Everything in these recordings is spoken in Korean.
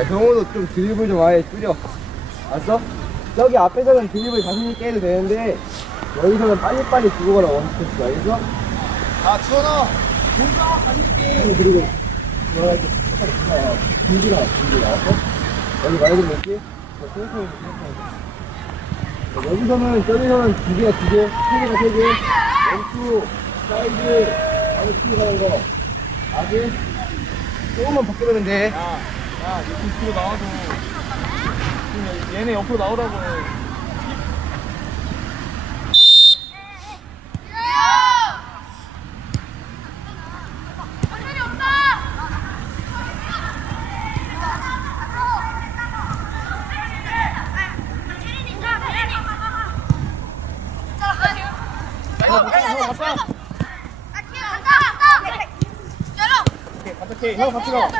야, 형호도 좀 드리블 좀 아예 줄여. 알았어? 저기 앞에서는 드리블 자신있게 해도 되는데, 여기서는 빨리빨리 주고 가라, 원스패스. 알겠어? 아, 주원아! 공사 가질게! 형이 그리고, 너가 이렇게 주자. 준비라, 준비. 알았어? 여기 말고 몇지? 여기서는, 저기서는 두 개가 두 개, 세 개가 세 개, 왼쪽, 사이드, 바로 치고 가는 거. 아직? 조금만 바꾸면 돼. 야, 야, 얘 뒤로. 지금 얘네 옆으로 나오라고 해. 형 같이 가.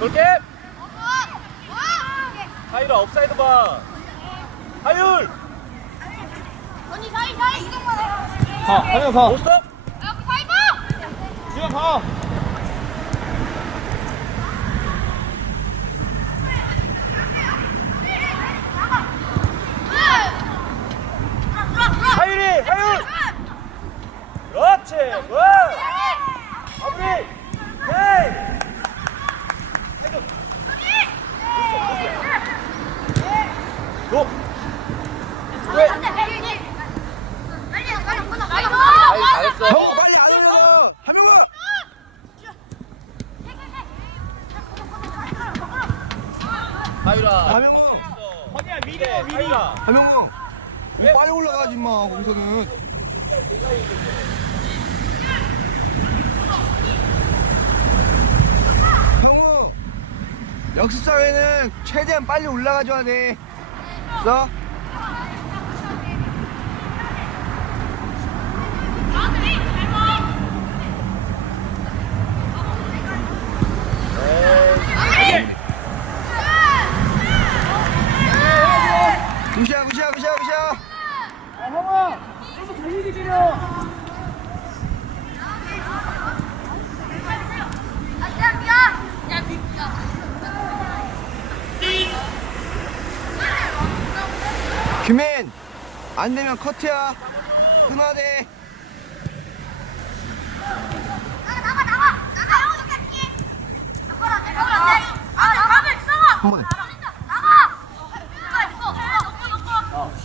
렇게. 하이라, 업사이드 봐. 하율. 가, 하면 가. 노스톱. 지금 가. 하율이, 하율. 그렇지. 굿. 마무리. 헤이. 너. 왜? 아이, 잘했어. 형, 빨리 안 해요! 하명아! 하율아. 하명아! 허니야, 미리 네, 와, 미리. 하율아. 하명아! 왜? 빨리 올라가지 마, 거기서는. 형우! 역습상에는 최대한 빨리 올라가줘야 돼. 써? 무시야, 무시야, 무시야, 무시야! 아, 형아! 좀더 달리기 지려! 규민! 안 되면 커트야. 끊어야 돼. 한 번에.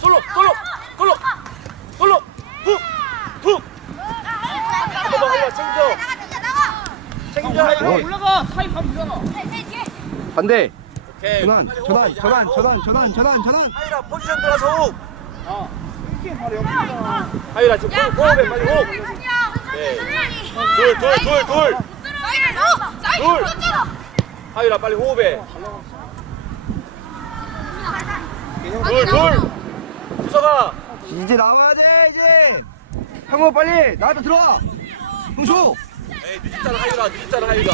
솔로, 솔로, 솔로, 솔로. 훅, 훅. 한번 하율아, 챙겨. 챙겨, 올라가, 하율이. 올라가! 사이 주잖아. 반대. 오케이. 전환, 전환. 전환, 전환, 전환, 전환, 전환. 하율아, 포지션 들어서. 아, 바로 옆이잖아. 하율아, 지금 호흡, 호흡해, 빨리 호흡. 둘, 둘, 둘, 둘. 하율아, 빨리 호흡해. 둘, 둘. 구석아. 이제 나와야 돼, 이제. 형우 빨리 나한테 들어와. 형수. 에이, 늦었잖아, 하율아. 늦었잖아, 하율아.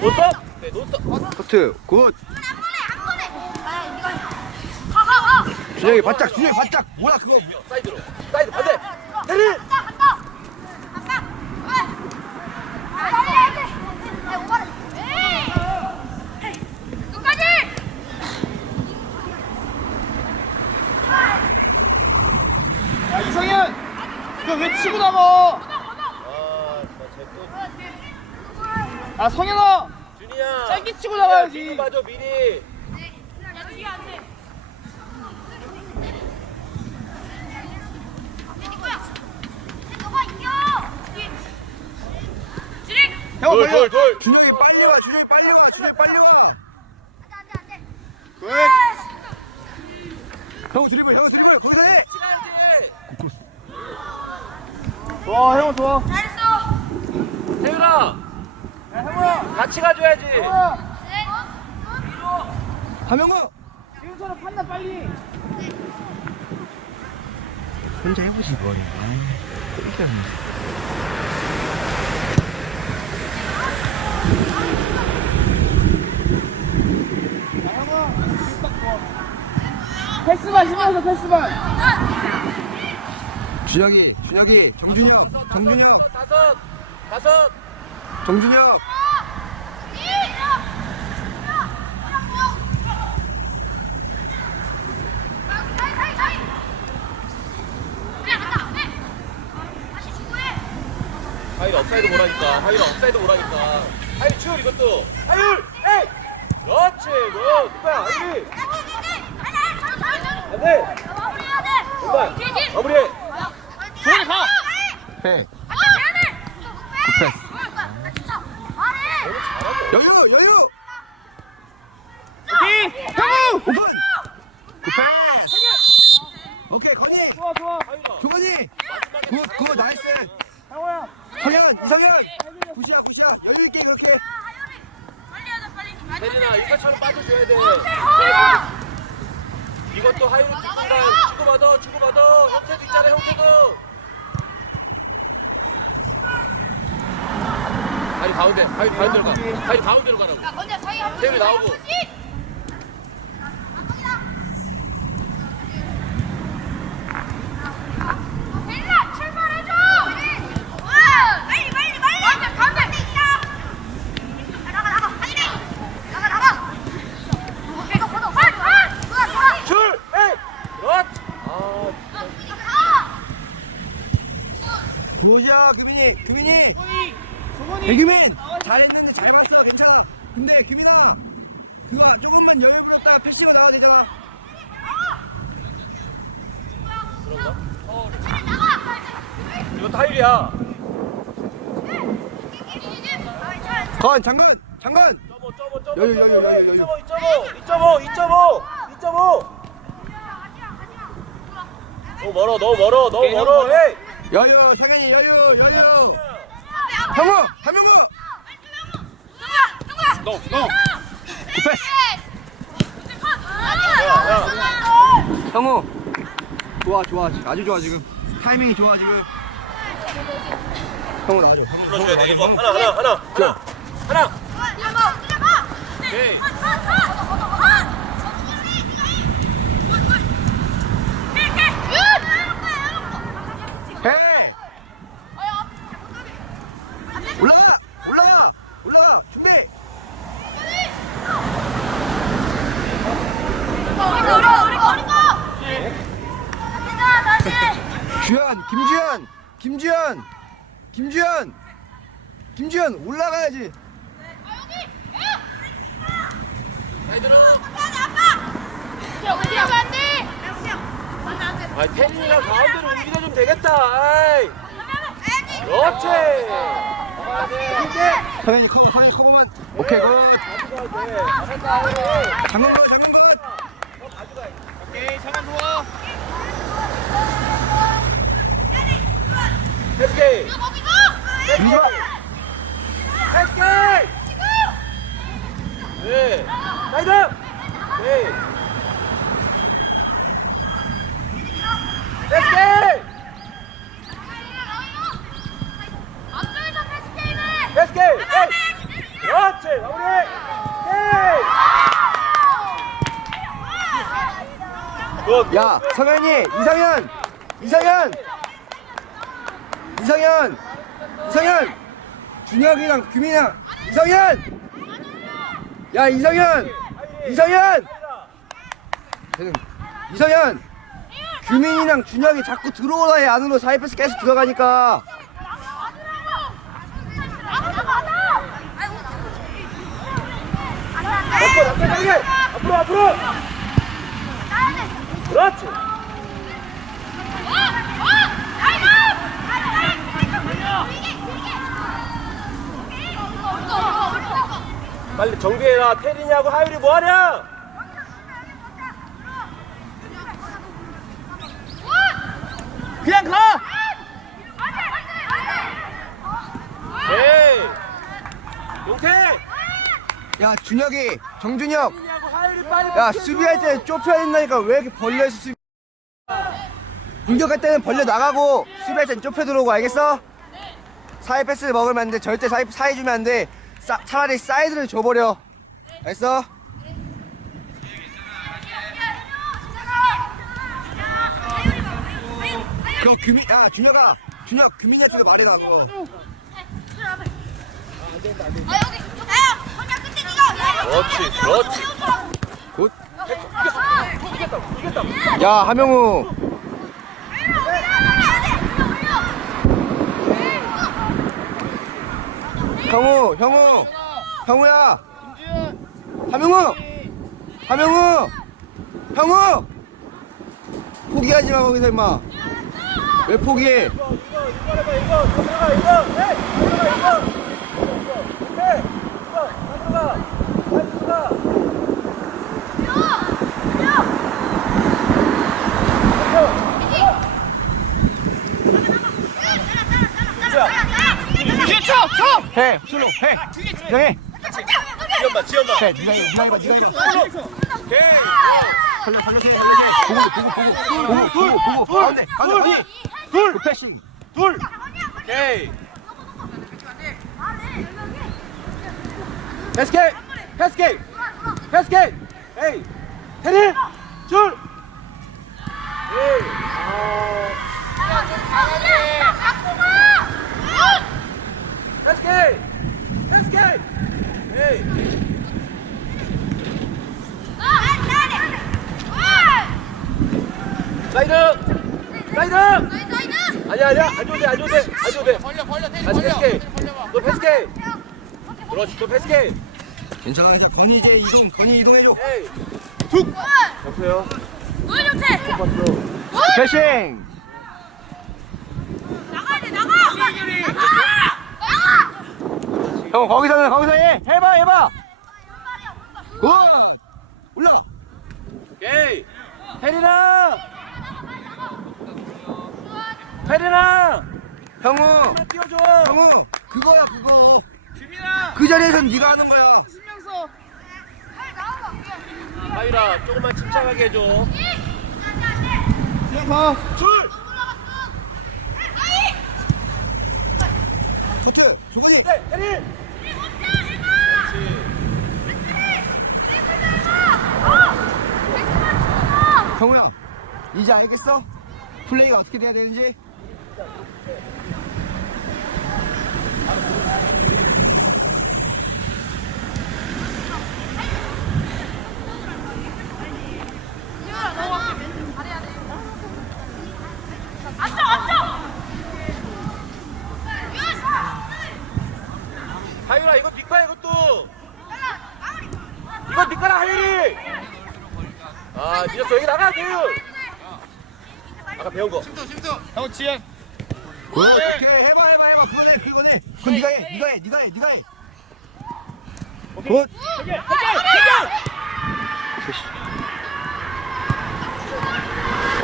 노스톱. 네, 노스톱. 커트, 굿. 준영이 바짝, 준영이 바짝. 뭐야 그거? 사이드로. 사이드 반대. 때리. 야, 이성현! 이거 왜 치고 나가? 아, 쟤 또. 아, 성현아! 준이야. 짧게 치고 나가야지. 미리 봐줘, 미리. 형, 둘, 걸려. 둘, 둘. 준영이 빨리 와, 준영이 빨리 와, 준영이 빨리 와. 형 드리블 형 드리블 해. 좋아. 형 좋아 태윤아. 같이 가줘야지. 하명구 지금처럼 판다 빨리. 혼자 해보시 거야 패스만 신경써 패스만 준혁이 준혁이 정준혁 정준혁 다섯 다섯. 정준혁 하율 업사이드 보라니까 하율 업사이드 보라니까. 하율 치울 이것도. 하율 에이 그렇지 굿 누구야 하율이. 안돼. 정말. 마무리해. 조용히 가. 해 여유 여유. 오케이. 오픈. 오케이 건이 좋아 좋아. 하율아. 조건이 굿, 굿, 나이스. 성현, 이성현. 굿이야, 굿이야. 여유 있게 이렇게. 혜진아 이것처럼 빠져줘야 돼. 이것도 하율이 뒷공간 주고받아 주고받아. 형태도 있잖아 형태도. 하율이 가운데 하율이 가운데로 가. 하율이 가운데로 가라고. 태율이 나오고 빨리 빨리 빨리 가운데 나가 나가 빨리 나가 나가 이거 걷어 가 좋아 좋아 줄 에이 그렇지 아 굿이야, 규민이. 규민이. 조건이 배규민. 잘했는데 잘 봤어. 괜찮아. 근데 규민아. 그거 조금만 여유 부렸다가 패시브 나와야 되잖아. 그런가? 건, 장건. 장건. 점오 점오 점오 여유, 여유, 여유, 여유. 2.5 2.5 2.5 2.5 너무 멀어 너무 멀어 너무 멀어 여유, 성현이 여유, 여유. 형우, 한명 구. 너, 너. 형우. 좋아, 좋아. 아주 좋아, 지금. 타이밍이 좋아, 지금. 형우 나와줘. 불러줘야 돼 이거 하나 하나 하나 하나 하나 오케이 해. 올라가, 올라가, 올라가. 준비. 주현, 김주현, 김주현, 김주현, 김주현 올라가야지. 아 태진이가 가운데로 옮기면 되겠다 아이 그렇지 당연히 커버, 당연히 커버만. 오케이, 굿. 장군 거, 장군 거. 오케이 장관 좋아 SK. SK 야, 성현이, 이상현, 이상현, 이상현, 이상현, 준혁이랑 규민이랑 이상현, 야 이상현, 이상현, 이상현, 규민이랑 준혁이 자꾸 들어오라 해 안으로 사이패스 계속 들어가니까. 앞으로 앞으로 앞으로 앞으로. 그렇지 빨리 정비해라. 테리냐고 하율이 뭐하냐? 그냥 가! 에이! 용태! 야 준혁이 정준혁. 테리냐고 하율이 빨리 야 벗겨줘. 수비할 때 좁혀야 된다니까 왜 이렇게 벌려서 수비. 공격할 때는 벌려 나가고 수비할 때는 좁혀 들어오고 알겠어? 사이 패스 먹으면 안돼. 절대 사이, 사이 주면 안돼. 차라리 사이드를 줘버려 알겠어? 그럼 규민 야 준혁아 준혁 규민이한테 말해놔 그거 아 여기 야 혼자 끝에 니가 그렇지 그렇지 굿. 이겼다 이겼다 야 하명우 형우 형우 형우야 하명우 하명우 형우 포기하지 마 거기서 임마 왜 포기해 뒤에 쳐! 쳐! 해 술로 해 그냥 해 지연마 지연마 해 네가 해 네가 해봐 네가 해봐 오케이 살려 살려 살려 살려 보고 보고 보고 보고 보고 보고 가운데 가운데 둘 패싱 둘! 오케이 패스케! 패스케! 패스케! 에이! 테리! 줄! 패스케! 패스 케! 에이! 사이드! 사이드! 아니야 아니야 안 줘도 돼안 줘도 돼안 줘도 돼 벌려 벌려 다시 패스케 너 패스케 그렇지 너 패스케 괜찮아 괜찮아 건이 이제 이동 건이 이동해줘 에이 여보세요? 패싱 형 거기서는 거기서 해 해봐 해봐. 굿! 올라! 오케이. 혜린아! 혜린아! 형우! 뛰어줘! 형우! 그거야 그거. 주민아! 그 자리에선 네가 하는 거야. 하율아 조금만 침착하게 해줘. 봐 줄! 토트 조건이. 네, 혜린! 형우야 이제 알겠어? 플레이가 어떻게 돼야 되는지? 하율아 이거 네 거야 이것도. 이거 네 거라 하율이 아 미쳤어 여기 나가 하율 아까 배운 거. 형 지혜! 굿 오케이 해봐 해봐 해봐. 그거 해 그거 해. 그건 네가 해 네가 해 네가 해 네가 해. 굿.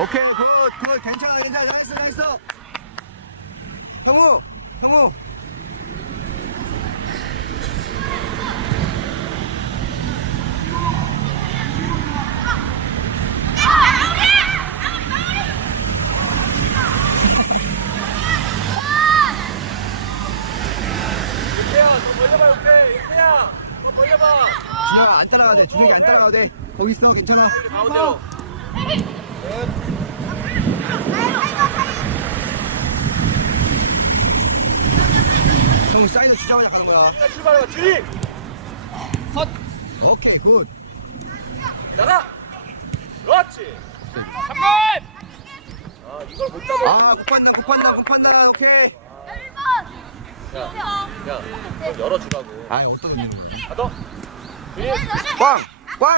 오케이. 굿. 굿 괜찮아 괜찮아. 잘했어 잘했어. 형우 형우 육태야 더 벌려봐 육태 육태야 더 벌려봐 준영아 안 따라가도 돼. 준영이 안 따라가도 돼. 거기 있어 괜찮아. 가운데로. 형 사이드 주자마자 가는 거야. 출발해봐 주희 오케이 굿. 나가 그렇지. 잠깐! 아 이걸 못 잡아. 아, kup한다, kup한다, kup한다, 오케이. 야야 좀 열어주라고. 아, 어떻게 되는 거야? 주희 꽝! 꽝!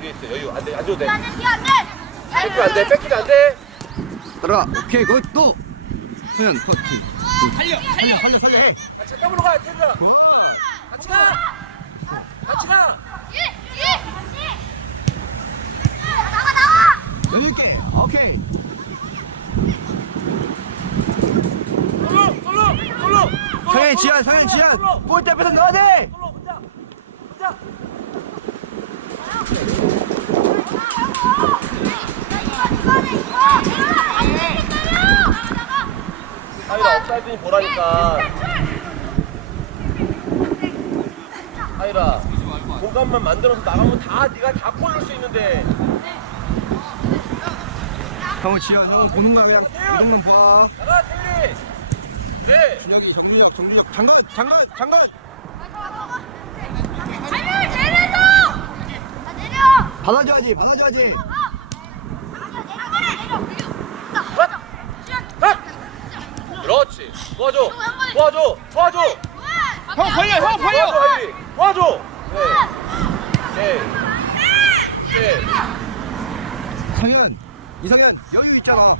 뒤에 있어 여유 안돼 안 줘도 돼. 백도 안돼. 안돼 들어가. 오케이 굿또. 서현 커트 살려 살려. 아, 살려 살려 해. 아, 같이 까불러 가 태준아. 같이 가. 같이 가. 오케이. 솔로 솔로 솔로. 서현 지연 서현 지연 골대 앞에서 넣어야 돼. 하이라 업사이드니 보라니까. 하이라 공간만 만들어서 나가면 다 네가 다 골을 수 있는데. 형은 지한 형은 보는 거야 그냥 이동만 봐 나가 태리. 네. 준혁이 정준혁 정준혁 장관 장관 장관 받아줘야지 받아줘야지 그렇지. 도와줘. 도와줘. 도와줘. 형 벌려 형 벌려 도와줘. 도와줘. 네. 네. 네. 성현 이성현 여유 있잖아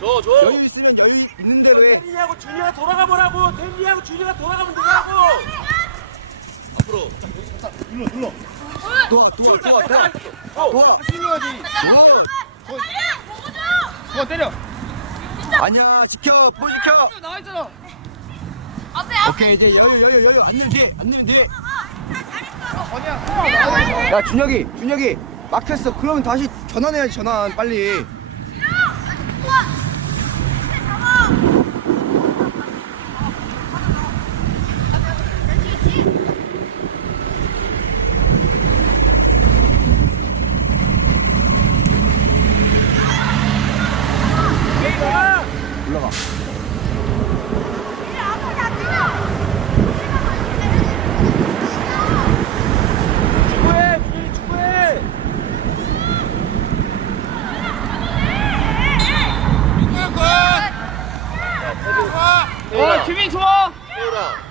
줘 줘. 여유 있으면 여유 있는 대로 해 태리하고 준이가 돌아가 보라고. 태리하고 준이가 돌아가면 되라고. 앞으로. 도와 도와 도와 도와. 어. 도와. 그거 때려. 아니야 지켜. 볼 지켜. 나와 있잖아. 오케이 이제 여유 여유 여유. 안 내면 돼안 내면 돼 아니야. 야. 준혁이 준혁이. 막혔어. 그러면 다시 전환해야지 전환. 빨리 올라가 축구해. 준이 축구해. 어 규민 좋아 태훈아.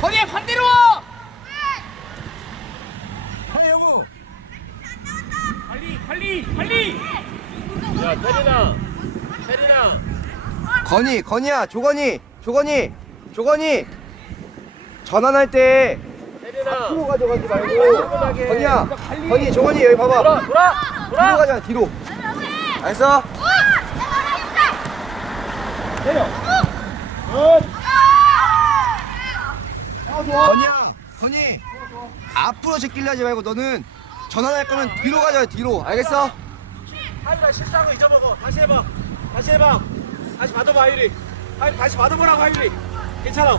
건이야 반대로 와 하여구 빨리 빨리 빨리 야 태린아. 태린아. 건이 건이야 조건이 조건이 조건이 전환할 때. 앞으로 가져가지 말고 건이야 건이 조건이 여기 봐봐 돌아 돌아 뒤로 돌아. 가잖아 뒤로 알았어? 건이야 건이 앞으로 제끼려 하지 말고 너는 전환할 거면 뒤로 가자 뒤로 알겠어? 하이라 실수한 거 잊어먹어. 다시 해봐. 다시 해봐. 다시 받아봐 하이리. 하이리 다시 받아보라고 하이리. 괜찮아.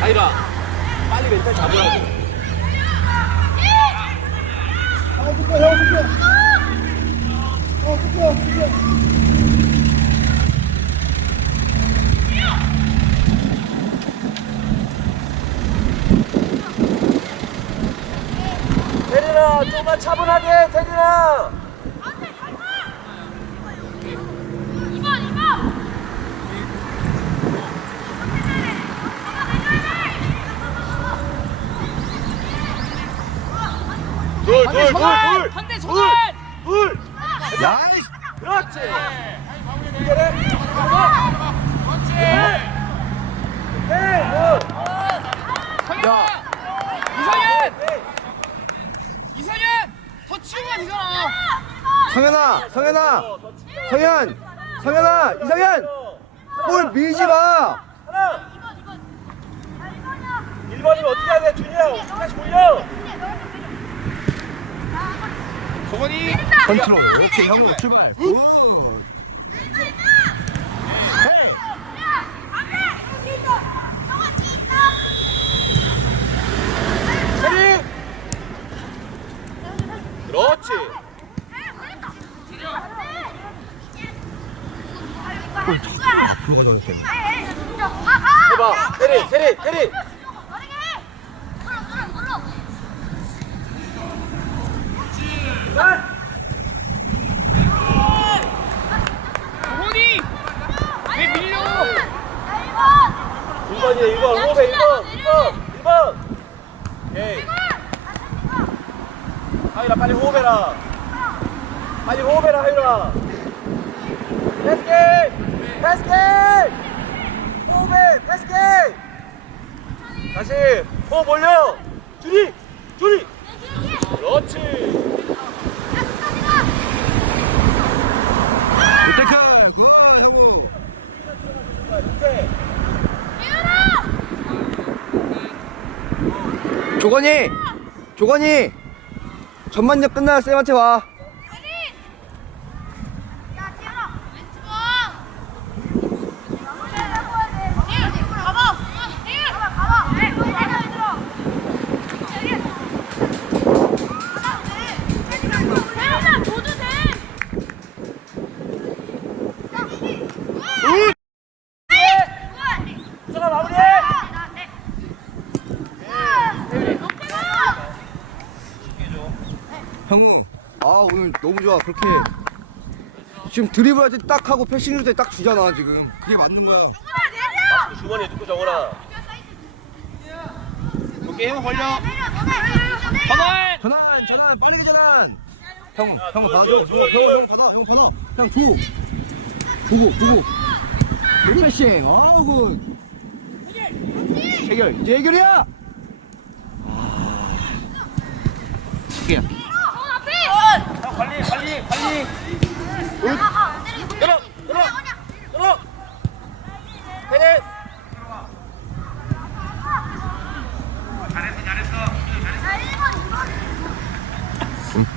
하이라. 빨리 멘탈 잡으라고. 태린아 좀만 차분하게 둘, 둘, 둘, 둘. 반대 전환 둘. 야 그렇지. 이겨내. 그렇지. 네, 굿. 성현아 이성현 이성현 더 치우면 되잖아 성현아 성현아 성현 성현아 이성현 볼 밀지 마 하나. 1번이면 어떻게 해야 돼? 준이야. 다시 돌려. 정원이 컨트롤 오케이 형우 출발. 그렇지. 돼 해봐. 세리, 세리, 세리. 정원이 왜 밀려 1번이야, 1번. 호흡해, 1번. 1번. 1번. 오케이. 하이라, 빨리 호흡해라, 하이라. 패스게임! 패스게임! 호흡해! 패스 게임 다시 호 몰려 줄이 줄이 그렇지 우테크 형우 조건이 조건이 전반전 끝나야 쌤한테 와 야, 지현아. 왼쪽. 가봐. 가봐, 가봐. 네, 여기 내려, 얘들아. 세훈아, 줘도 돼. 굿 네. 수가 마무리해 형우 아 오늘 너무 좋아 그렇게. 지금 드리블 할 때 딱 하고 패싱 줄 때 딱 주잖아 지금. 그게 맞는 거야. 마스크 주머니에 넣고 정원아 게임 걸려. 전환! 전환 전환. 빠르게 전환. 형, 형 받아줘 형, 형, 형 받아 형. 받아 그냥 줘 주고 주고. 리프레싱. 아우 굿. 해결. 이제 해결이야! 아 해결 관리 관리 관리. 끊어 끊어 끊어. 테니스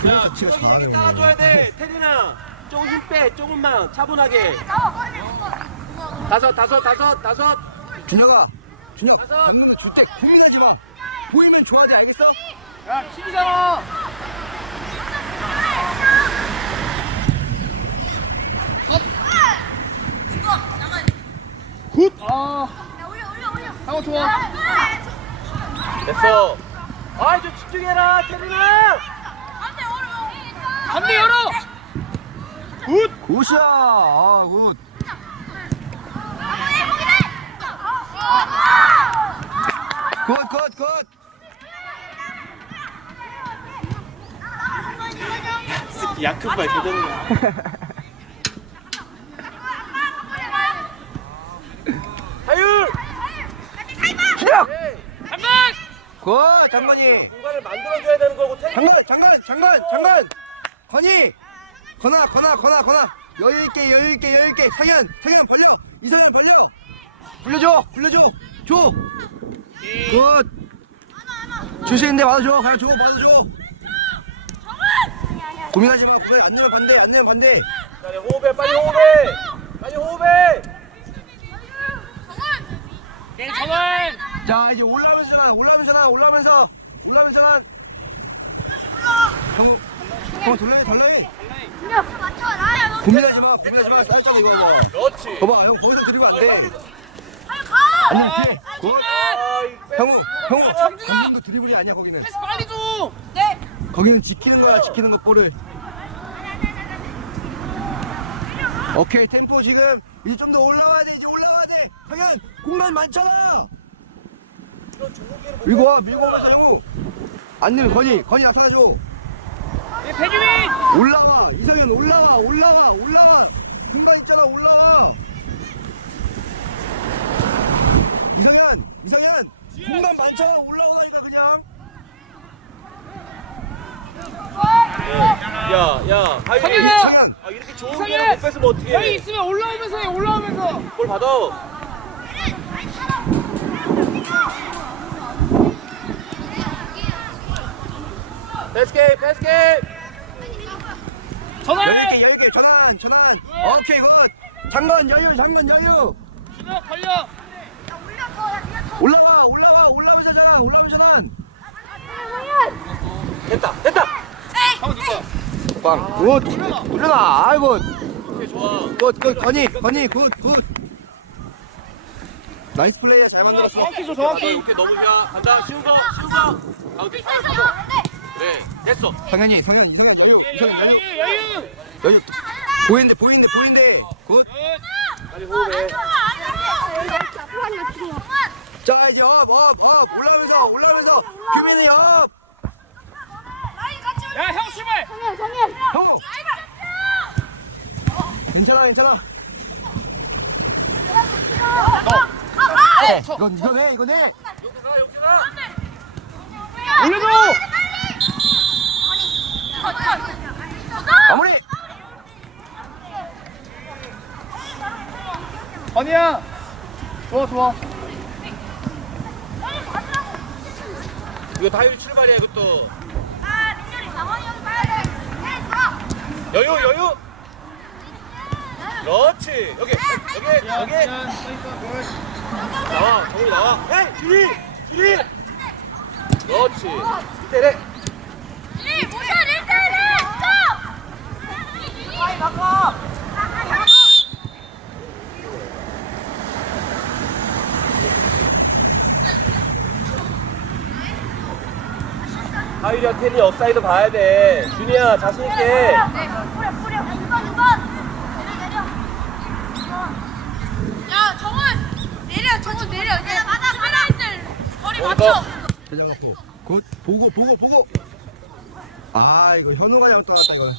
야 주먹이 따라줘야 돼 테리나. 조금 힘 빼 조금만 차분하게. 다섯 다섯 다섯 다섯. 준혁아 준혁 가서. 방금은 줄때 고민하지 마. 보이면 좋아하지 알겠어? 야 힘이잖아 하고 좋아. 됐어. 아이 좀 집중해라 테리나 반대 열어. 굿이야. 아 굿. 굿 굿 굿. 야크발 제대로 하율 에이, 굿 장관이. 공간을 만들어줘야 되는 거고 테리 장관 장관 장관 장관! 건이 건아 건아 건아 건아! 여유 있게 여유 있게 여유 있게! 상현 상현 벌려! 이상현 벌려! 불려줘 불려줘! 줘굿 줄수 있는데 받아줘 그냥 줘 받아줘! 고민하지 마 고민 안 내면 반대 안 내면 반대. 빨리 호흡해 빨리 호흡해! 빨리 호흡해 자 이제 올라오면서 전환, 올라오면서 전환, 올라오면서 올라오면서 전환. 형 돌려 돌려 맞춰 나야. 고민하지 마 고민하지 마 살짝 이거 이거 그렇지 봐봐 형 거기서 안돼 빨리 가. 안녕 뒤에 빼. 형우 형우 잡는 거 드리블이 아니야 거기는 빨리 줘. 네. 거기는 지키는 거야 지키는 거 볼을 오케이 템포 지금 이제 좀 더 올라와야 돼 이제 올라와 야돼 형현 공간 많잖아. 밀고 와 밀고 오면서 형우 안 내면 건이 건이 나서줘 배주민! 올라와 이성현 올라와 올라와 올라와. 공간 있잖아 올라와. 이성현 이성현. 공간 많잖아 올라가니까 그냥. 야 야 하율이 이성현. 아, 이렇게 좋은 기회를 못 뺏으면 어떡해. 여기 있으면 올라오면서 해 올라오면서. 볼 받아 패스게임 패스게임. 전환! 여유있게 여유있게 전환 전환. 오케이 굿. 장관 여유 장관 여유. 준호 걸려. 올라가 올라가 올라오면서 전환 올라오면서 전환. 됐다 됐다. 한번 더 빵굿. 올려놔. 아이고 오케이 좋아 굿굿. 건이 건이 굿굿. 나이스 플레이야 잘 만들었어. 정확히 줘 오케이 정확히. 오케이 너무 좋아 간다. 쉬운 거 쉬운 거 가운데. 잘 그래 됐어. 상현이 상현 이성현 여유 이성현 여유 여유 여유. 여유. 보이는데 보이는데 보이는데. 굿. 빨리 호흡해 자 이제 업업업. 올라오면서 올라오면서. 규민이 업. 야형 출발. 형. 괜찮아 괜찮아. 가. 이건 이거 내 이거 내 용태가 용태가 올려줘 마무리. 건이야. 좋아 좋아. 이거 다율이 출발이야 이것도. 아, 민철이 강원이 형 가야 돼. 네, 가. 여유 여유. 그렇지. 여기 여기 야, 여기. 나와 정훈이 나와. 에이 주리 주리 그렇지. 이때래 일, 모션 1대1해. 다율이랑 테니 업사이드 봐야 돼 준이야 자신 있게 네, 뿌려, 뿌려. 아, 2번, 2번. 내려, 내려. 야, 정훈. 내려, 정훈 내려. 이제 맞아, 맞아. 머리 어, 맞춰. 대장 놓고 굿 보고 보고 보고 아 이거 현우가 잘못 떠났다 이거는